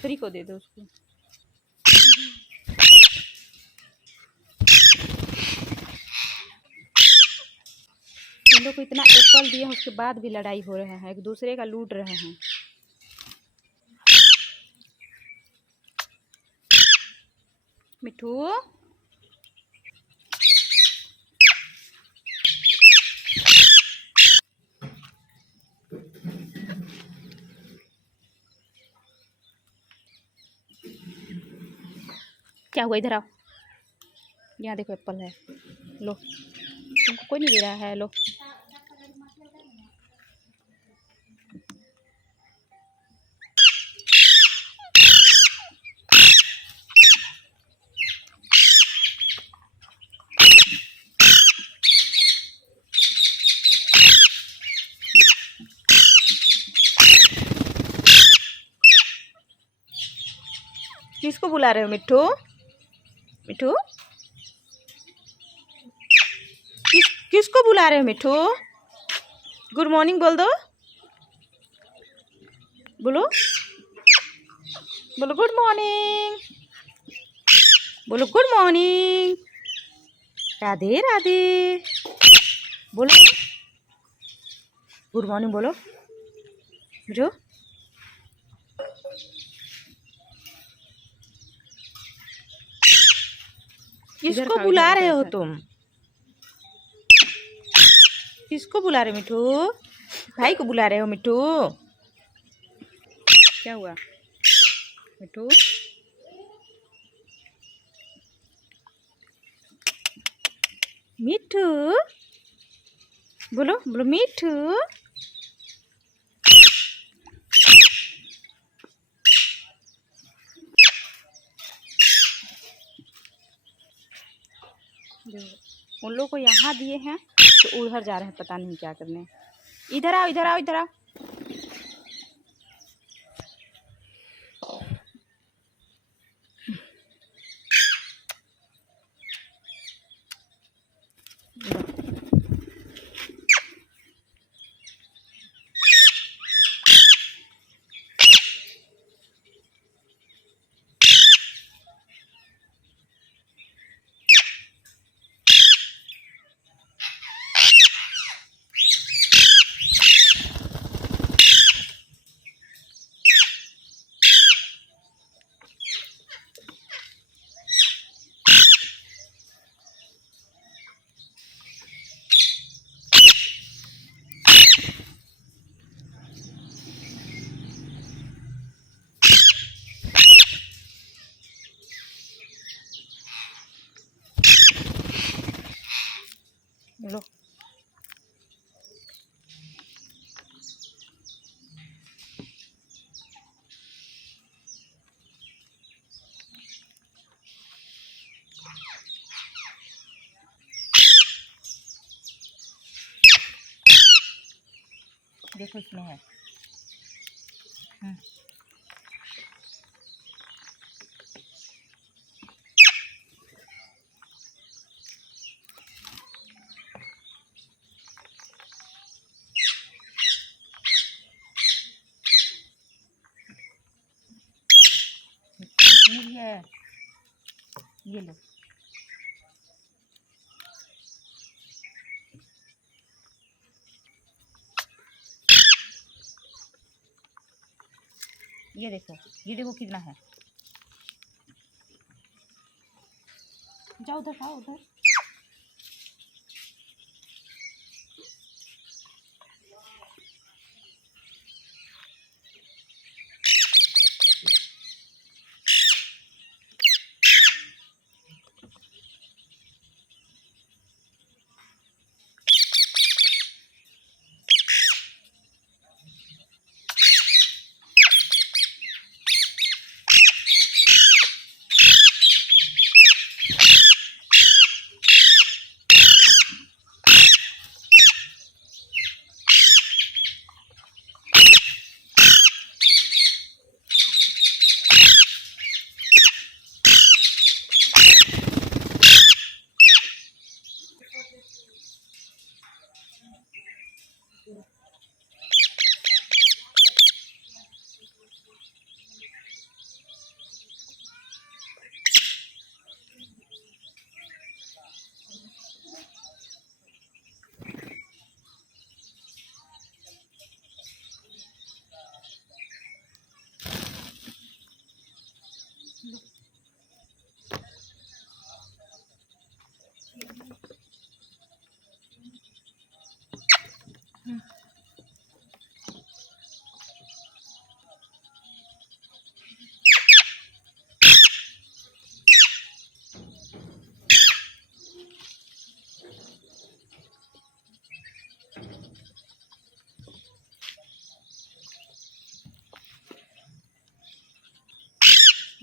बकरी को दे दो उसको। इन लोग को इतना एप्पल दिया, उसके बाद भी लड़ाई हो रहा है, एक दूसरे का लूट रहे हैं। मिठू, क्या हुआ? इधर आओ, यहाँ देखो एप्पल है, लो। तुमको कोई नहीं दे रहा है, लो। किसको बुला रहे हो मिठू? मिठू, किसको बुला रहे हो मिठू? गुड मॉर्निंग बोल दो, बोलो, बोलो गुड मॉर्निंग, बोलो गुड मॉर्निंग, राधे राधे, बोलो गुड मॉर्निंग, बोलो मिठू। किसको बुला रहे हो तुम? किसको बुला रहे हो मिठू? भाई को बुला रहे हो मिठू? क्या हुआ मिठू? मिठू, बोलो, बोलो मिठू। उन लोग को यहाँ दिए हैं तो उधर जा रहे हैं, पता नहीं क्या करने। इधर आओ, इधर आओ, इधर आओ। लो, देखो इसमें है। इसमें भी है, ये लो। ये देखो, ये देखो कितना है। जाओ उधर, खाओ उधर।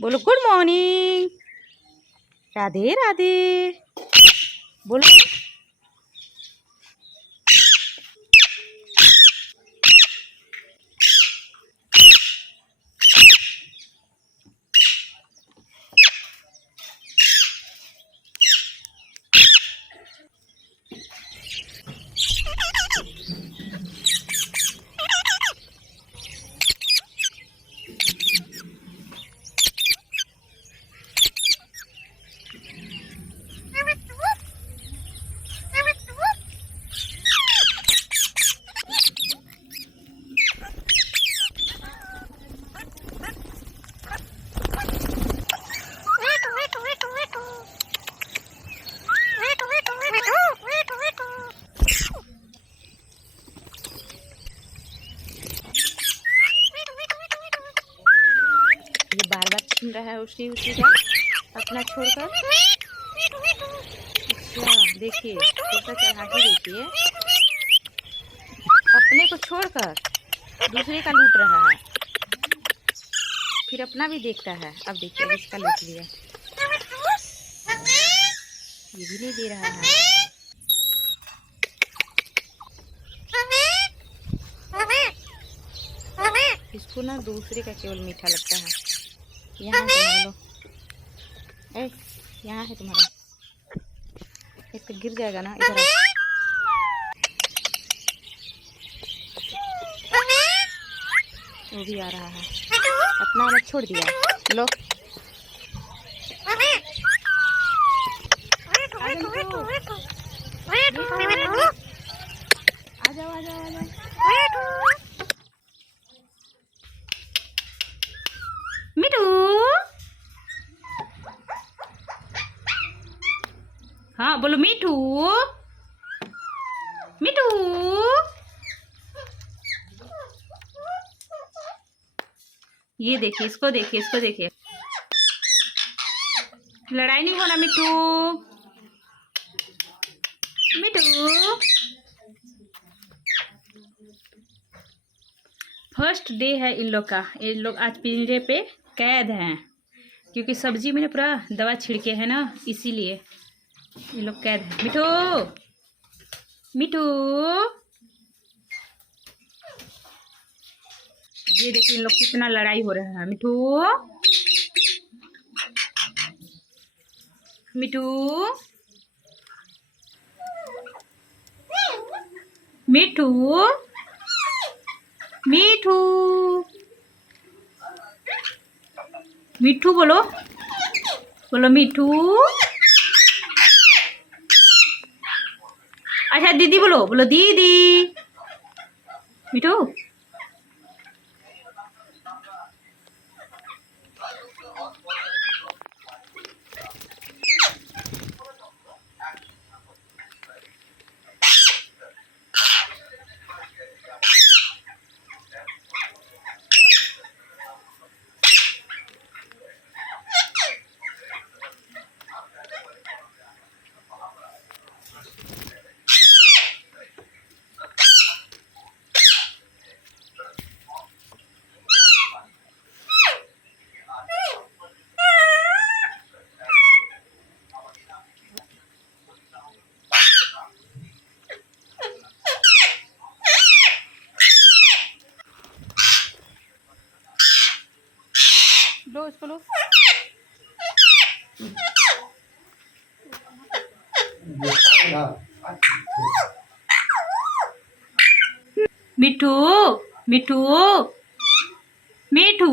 बोलो गुड मॉर्निंग। राधे राधे बोलो। ये बार बार छीन रहा है उसी उसी का अपना छोड़कर। अच्छा देखिए छोटा चढ़ा के देखिए, अपने को छोड़कर दूसरे का लूट रहा है, फिर अपना भी देखता है। अब देखिए अब इसका लूट लिया, ये भी नहीं दे रहा है। इसको ना दूसरे का केवल मीठा लगता है। यहाँ तुम्हारा लो, यहाँ है तुम्हारा, एक तो गिर जाएगा ना। इधर वो भी आ रहा है, अपना अलग छोड़ दिया। लो आ जाओ आ जाओ आ जाओ। मिठू हाँ बोलो मिठू मिठू। ये देखिए इसको देखिए, इसको देखिए, लड़ाई नहीं होना मिठू मिठू। फर्स्ट डे है इन लोग का। इन लोग आज पिंजरे पे कैद हैं, क्योंकि सब्जी में ना पूरा दवा छिड़के है ना, इसीलिए ये लोग कैद है। मिठू मिठू ये देखिए इन लोग कितना लड़ाई हो रहा है। मिठू मिठू मिठू मिठू मिठू बोलो, बोलो मिठू। अच्छा दीदी बोलो, बोलो दीदी। मिठू लो इसको लो। मिठू मिठू मिठू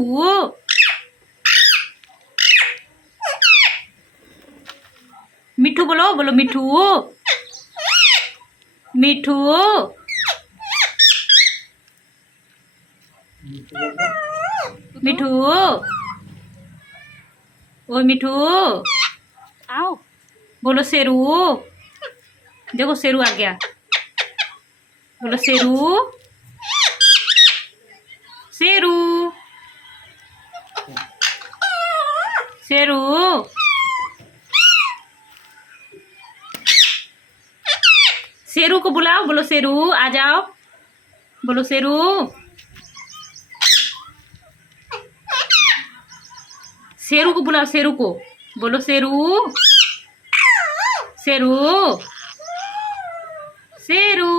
मिठू बोलो, बोलो मिठू मिठू मिठू। ओ मिठू आओ, बोलो शेरू। देखो शेरू आ गया, बोलो शेरू शेरू शेरू। शेरू को बुलाओ, बोलो शेरू आ जाओ, बोलो शेरू। शेरू को बुलाओ, शेरू को बोलो, शेरू शेरू शेरू,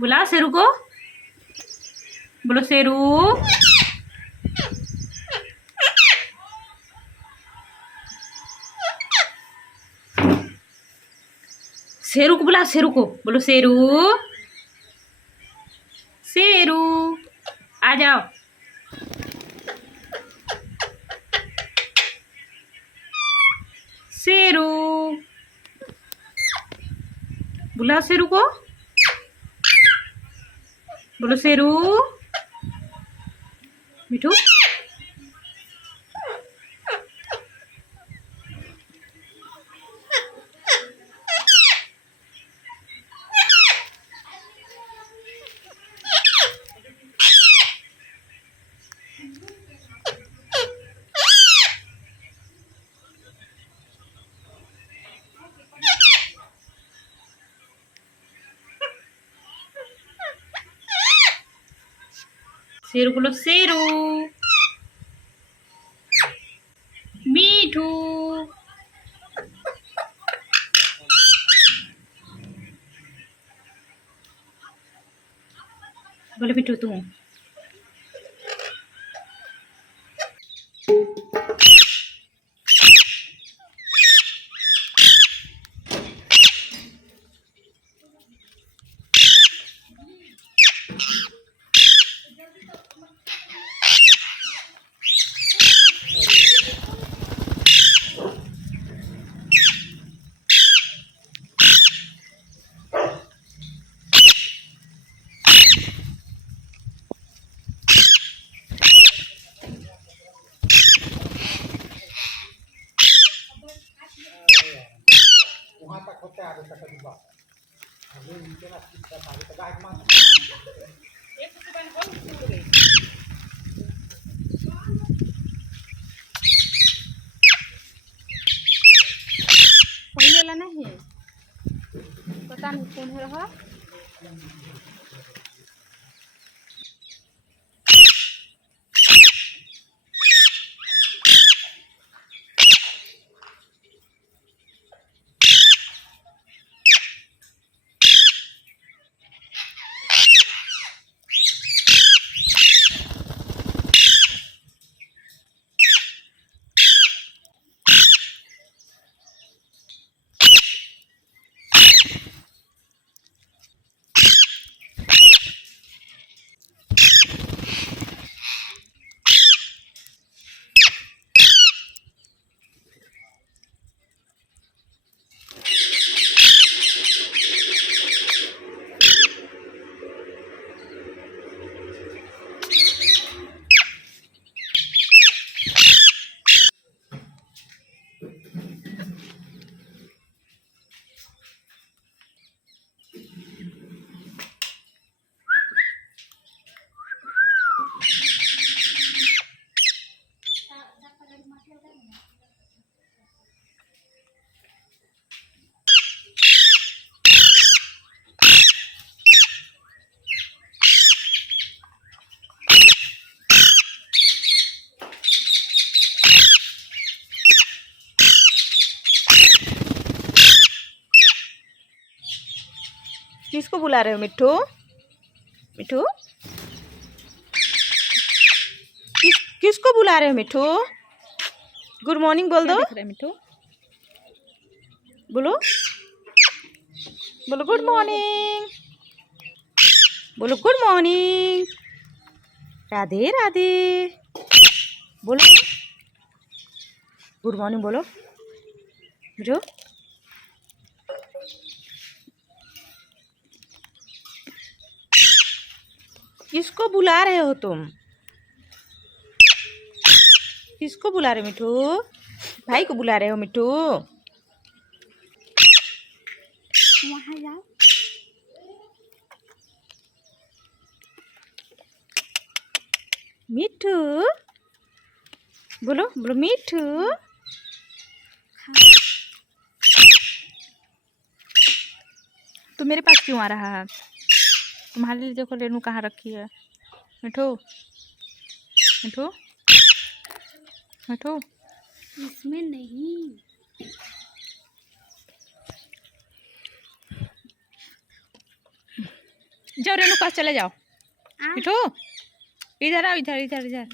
बुलाओ शेरू को, बोलो शेरू। शेरू को बुलाओ, शेरू को बोलो, शेरू शेरू आ जाओ। शेरू बुलाओ, शेरू को बोलो, शेरू। मिठू शेरू बोलो, शेरू। मीठू बोलो, मिठू तू। पहिलेला नहीं पता नहीं कौन है रहा। किसको बुला रहे हो मिट्ठू? मिट्ठू किसको बुला रहे हो मिट्ठू? गुड मॉर्निंग बोल दो मिट्ठू। बोलो बोलो गुड मॉर्निंग, बोलो गुड मॉर्निंग, राधे राधे बोलो, गुड मॉर्निंग बोलो मिट्ठू। किसको बुला रहे हो तुम? किसको बुला रहे हो मिट्ठू? भाई को बुला रहे हो मिट्ठू? वहाँ जाओ। मिट्ठू बोलो बोलो मिट्ठू। तो मेरे पास क्यों आ रहा है? तुम्हारे लिए देखो रेनू कहाँ रखी है। मिट्ठू मिट्ठू मिठू इसमें नहीं। जाओ रेनू पास चले जाओ। मिठू इधर आओ, इधर इधर इधर।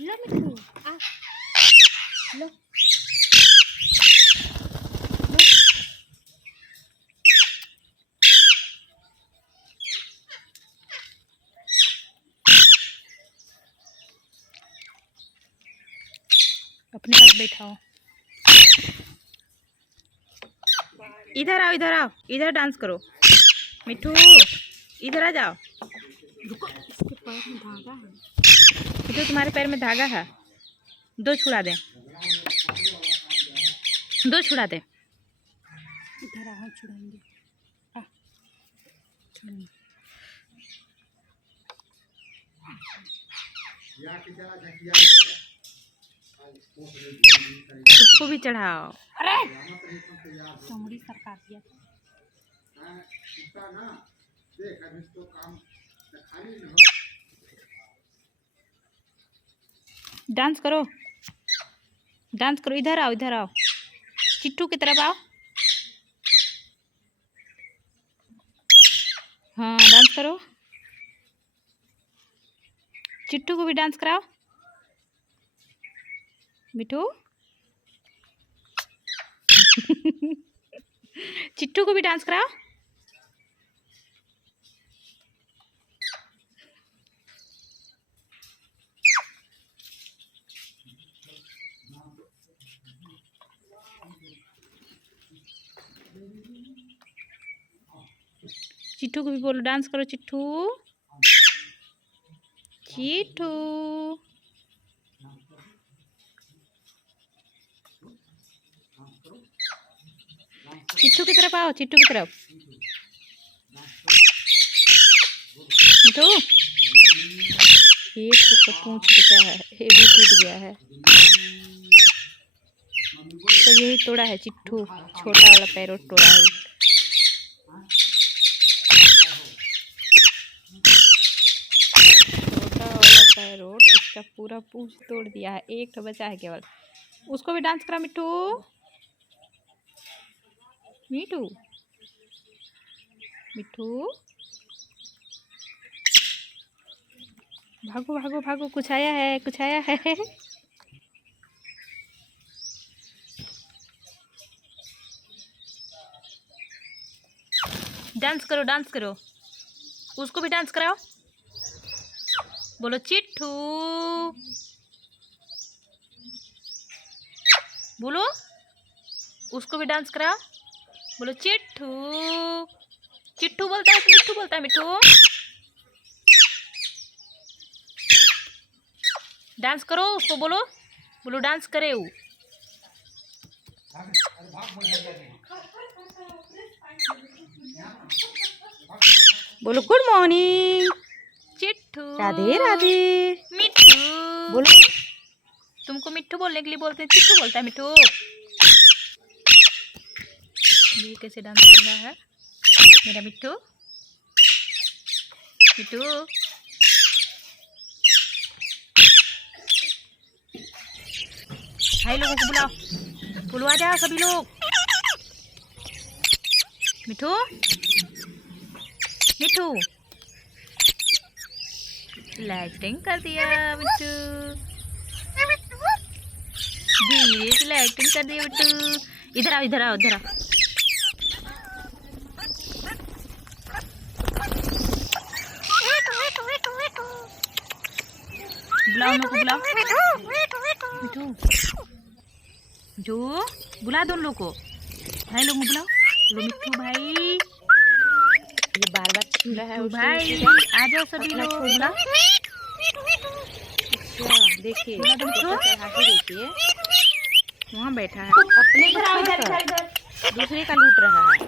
लो मिठू आ लो। अपने पास बैठाओ। इधर आओ, इधर आओ, इधर डांस करो। मिठू इधर आ जाओ। रुको, इसके पैर में धागा है। मिठू तुम्हारे पैर में धागा है, दो छुड़ा दे, दो छुड़ा दे। इधर आओ, छुड़ाएंगे। उसको भी चढ़ाओ। अरे चमड़ी सरका दिया। डांस करो, डांस करो। इधर आओ, इधर आओ, चिट्टू की तरफ आओ। हाँ डांस करो। चिट्टू को भी डांस कराओ। मिठू चिट्टू को भी डांस कराओ। चिट्टू को भी बोलो डांस करो। चिट्टू चिट्टू चिट्टू की तरफ आओ, चिट्टू की तरफ। मिठू एक उसका पूंछ बचा है, ये भी टूट गया है। तो यही तोड़ा है चिट्टू, छोटा वाला पैरोट तोड़ा है। छोटा वाला पैरोट इसका पूरा पूंछ तोड़ दिया है, एक तो बचा है केवल। उसको भी डांस करा मिठू। मिठू मिठू भागो भागो भागो, कुछ आया है, कुछ आया है। डांस करो, डांस करो। उसको भी डांस कराओ। बोलो चिट्ठू, बोलो। उसको भी डांस कराओ। बोलो चिट्ठू। चिट्ठू बोलता है, मिट्ठू बोलता है। मिट्ठू डांस करो, उसको बोलो, बोलो डांस करे वो। बोलो गुड मॉर्निंग चिट्ठू। राधे राधे। मिट्ठू बोलो। तुमको मिट्ठू बोलने के लिए बोलते हैं, चिट्ठू बोलता है मिट्ठू। ये कैसे डांस कर रहा है मेरा मिट्ठू। मिट्टू भाई लोगों को बुलाओ, बुलवा जाओ सभी लोग। मिट्टू मिट्टू लाइटिंग कर दिया मिट्टू, धीरे से लाइटिंग कर दिया मिट्टू। इधर आओ, इधर आओ, इधर आओ। बुलाओ उन लोग को, बुलाओ मिट्टू जो बुला दो उन लोग को, भाई लोग को बुलाओ। लो मिट्टू भाई, ये बार बार छू रहा है भाई, आ जाओ सभी लोग। बुलाओ, देखिए देखिए वहाँ बैठा है, अपने दूसरे का लूट रहा है,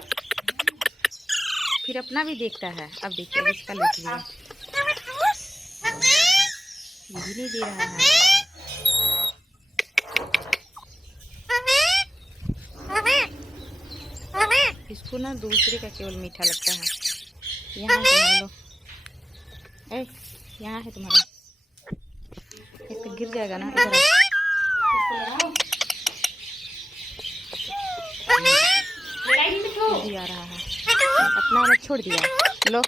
फिर अपना भी देखता है। अब देखिए इसका लूट लिया, ये भी नहीं दे रहा है। इसको ना दूसरे का केवल मीठा लगता है। यहाँ तुम्हारा लो, ए यहाँ है तुम्हारा, इसका गिर जाएगा ना। इधर आ रहा है, अपना अलग छोड़ दिया। लो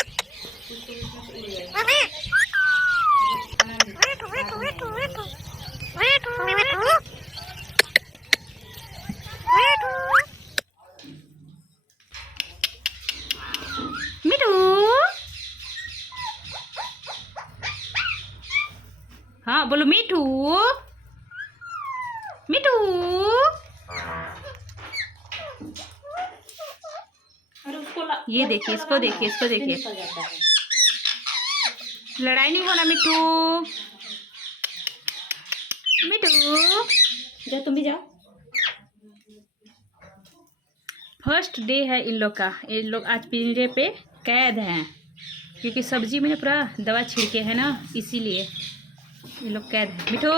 मिठू, हाँ बोलो मिठू, मिठू। ये देखिए, इसको देखिए, इसको देखिए। लड़ाई नहीं होना मिठू, मिठू जाओ, तुम भी जाओ। फर्स्ट डे है इन लोग का। ये लोग आज पिंजरे पे कैद हैं, क्योंकि सब्जी में पूरा दवा छिड़के है ना, इसीलिए ये लोग कैद हैं। मिठू,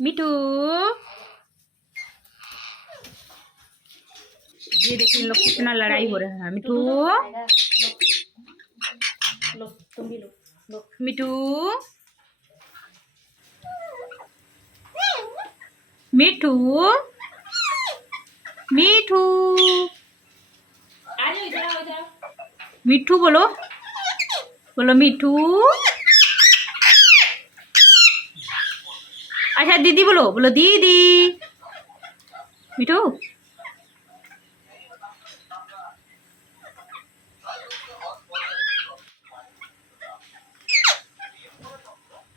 मिठू, ये देखिए इन लोग कितना लड़ाई हो रहा है। मिठू, लो तुम भी लो, मिठू, मिठू, मिठू, आ जाओ, इधर आओ, इधर आओ। मिठू बोलो, बोलो मिठू। अच्छा दीदी बोलो, बोलो दीदी। मिठू,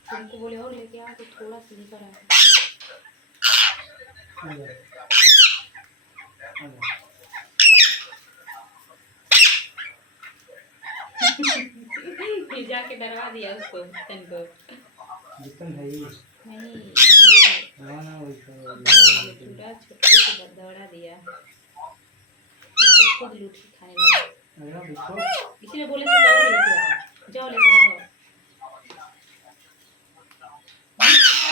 तुमको बोले और लेके आओ तो थोड़ा सा लेकर आओ। फिर जाके डरवा दिया उसको, जितन को। जितन है ही नहीं, ये टूटा छुट्टी को दौड़ा दिया, उसको खुद लूट के खाने लगा। इसलिए बोले थे जाओ लेके आओ, जाओ लेकर आओ।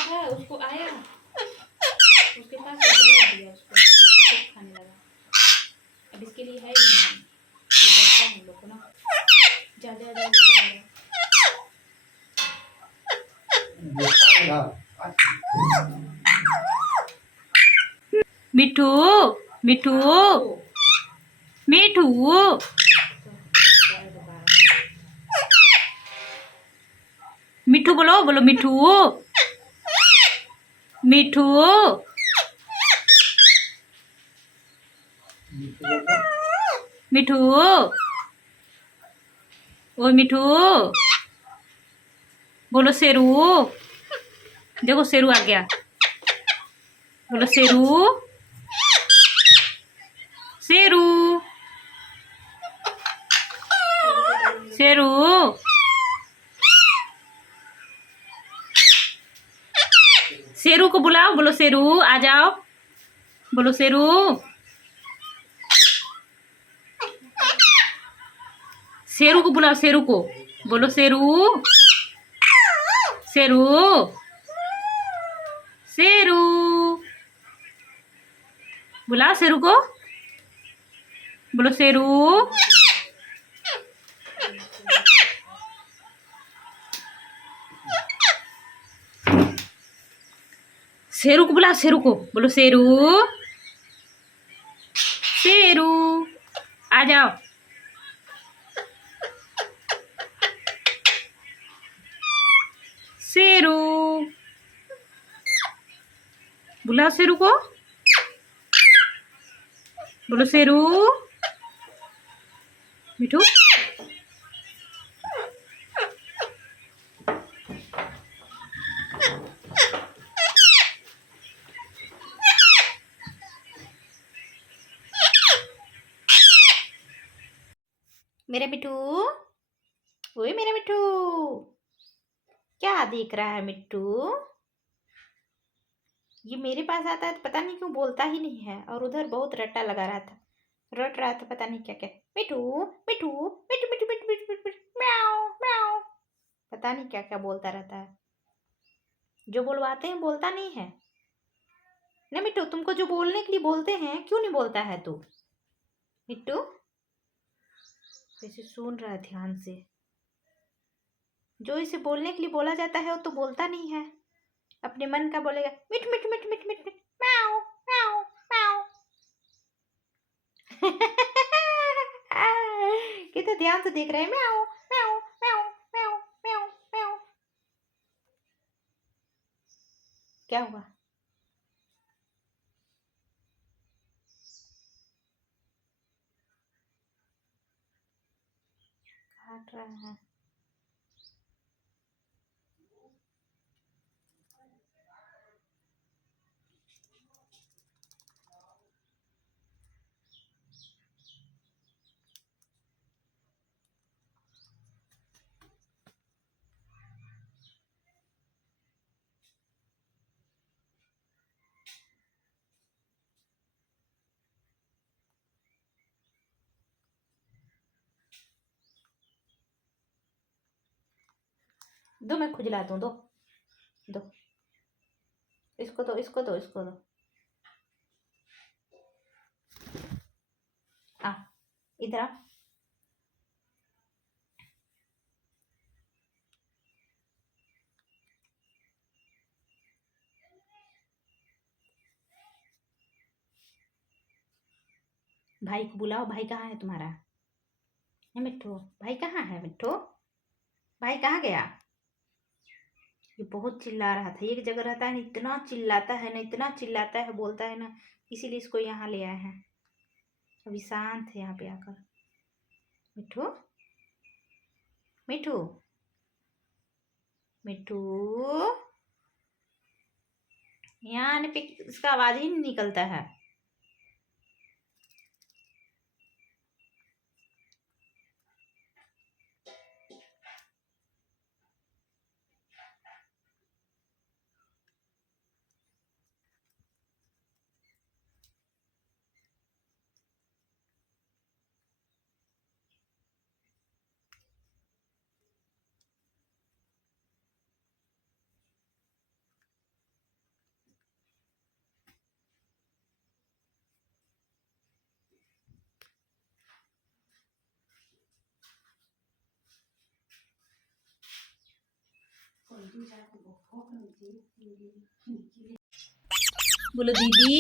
था उसको आया, उसके पास दौड़ा दिया, उसको खुद खाने लगा। अब इसके लिए है ही नहीं, ये डरता है हम लोग को ना। जा जा जा लेकर आओ। मिठू, मिठू, मिठू, मिठू बोलो, बोलो मिठू, मिठू, मिठू, ओ मिठू बोलो शेरू। देखो शेरू आ गया, बोलो शेरू, शेरू, शेरू, शेरू को बुलाओ, बोलो शेरू आ जाओ, बोलो शेरू, शेरू को बुलाओ, शेरू को बोलो शेरू, शेरू, शेरू बुलाओ, शेरू को बोलो शेरू, शेरू को बुलाओ, शेरू को बोलो शेरू, शेरू आ जाओ, शेरू बुलाओ, शेरू को बोलो शेरू, मिठू मेरा मिठू, ओए मेरा मिठू, क्या देख रहा है मिट्टू? ये मेरे पास आता है तो पता नहीं क्यों बोलता ही नहीं है, और उधर बहुत रट्टा लगा रहा था, रट रहा था पता नहीं क्या क्या। मिठू, मिठू, मिठू, मिठू, मिठू, मिठू, मिठू, म्याऊ, म्याऊ, पता नहीं क्या क्या बोलता रहता है। जो बुलवाते हैं बोलता नहीं है ना मिठू। तुमको जो बोलने के लिए बोलते हैं क्यों नहीं बोलता है तू? मिट्टू वैसे सुन रहा है ध्यान से। जो इसे बोलने के लिए बोला जाता है वो तो बोलता नहीं है, अपने मन का बोलेगा मिट मिट मिट मिट मिट मिट म्याऊ म्याऊ म्याऊ। कितने ध्यान से देख रहे हैं। म्याऊ म्याऊ म्याऊ म्याऊ म्याऊ म्याऊ। क्या हुआ? काट रहा है। दो, मैं खुजला दूँ। दो दो, इसको दो इसको दो इसको दो। आ इधर आ। भाई को बुलाओ। भाई कहाँ है तुम्हारा? है मिट्टू? भाई कहाँ है मिट्टू? भाई कहाँ गया? ये बहुत चिल्ला रहा था। एक जगह रहता है ना, इतना चिल्लाता है ना, इतना चिल्लाता है, बोलता है ना, इसीलिए इसको यहाँ ले आए हैं। अभी शांत है यहाँ पे आकर। मिट्टू मिट्टू मिट्टू, यहाँ आने पे इसका आवाज ही नहीं निकलता है। बोलो दीदी,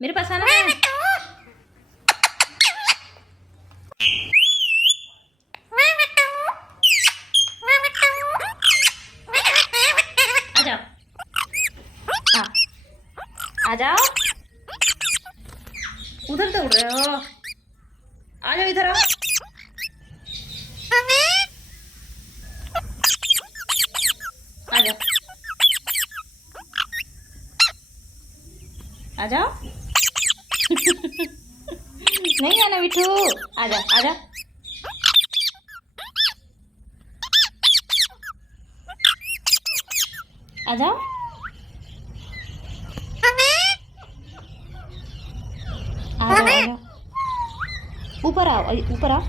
मेरे पास आना है। आ जाओ, आ जाओ। उधर दौड़ रहे हो? आ जाओ, इधर आओ। आ जाओ, आ जाओ। नहीं आना मिठू, आ जा आ जा। आ जाओ, आ जाओ। ऊपर आओ, ऊपर आओ।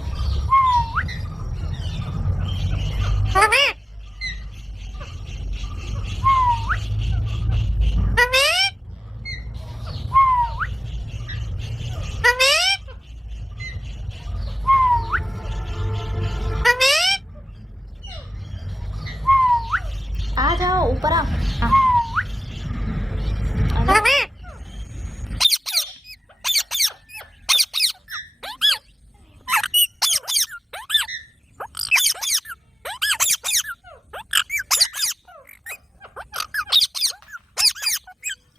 आ जाओ, ऊपर आओ। हाँ, आ जाओ।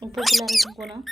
ऊपर बुला रहे तुमको ना।